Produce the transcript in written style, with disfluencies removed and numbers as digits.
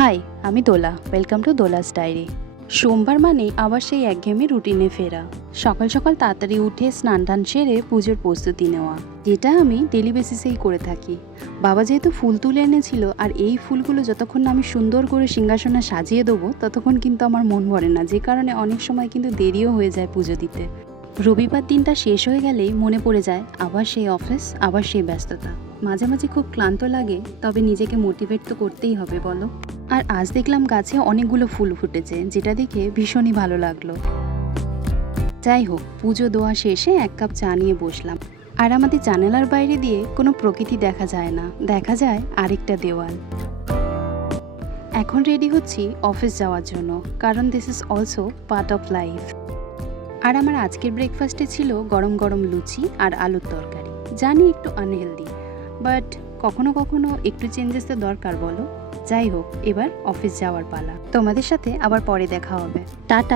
High, আমি Dola. Welcome to Dola's diary. সোমবার মানেই আবার সেই একঘেয়েমি রুটিনে ফেরা। সকাল সকাল তাড়াতাড়ি উঠে স্নান টান সেরে পুজোর প্রস্তুতি নেওয়া, যেটা আমি ডেলি বেসিসেই করে থাকি। বাবা যেহেতু ফুল তুলে এনেছিল, আর এই ফুলগুলো যতক্ষণ না আমি সুন্দর করে সিংহাসনে সাজিয়ে দেবো ততক্ষণ কিন্তু আমার মন ভরে না, যে কারণে অনেক সময় কিন্তু দেরিও হয়ে যায় পুজো দিতে। রবিবার দিনটা শেষ হয়ে গেলেই মনে পড়ে যায় আবার সেই অফিস, আবার সেই ব্যস্ততা। মাঝে মাঝে খুব ক্লান্ত লাগে, তবে নিজেকে মোটিভেট তো করতেই হবে বলো। আর আজ দেখলাম গাছে অনেকগুলো ফুল ফুটেছে, যেটা দেখে ভীষণই ভালো লাগলো। যাই হোক, পুজো দেওয়া শেষে এক কাপ চা নিয়ে বসলাম। আর আমাদের জানালার বাইরে দিয়ে কোনো প্রকৃতি দেখা যায় না, দেখা যায় আরেকটা দেওয়াল। এখন রেডি হচ্ছি অফিস যাওয়ার জন্য, কারণ this is also part of life. আর আমার আজকের ব্রেকফাস্টে ছিল গরম গরম লুচি আর আলুর তরকারি। জানি একটু আনহেলদি, বাট কখনো কখনো একটু চেঞ্জেস তো দরকার বলো। যাই হোক, এবার অফিস যাওয়ার পালা। তোমাদের সাথে আবার পরে দেখা হবে। টাটা।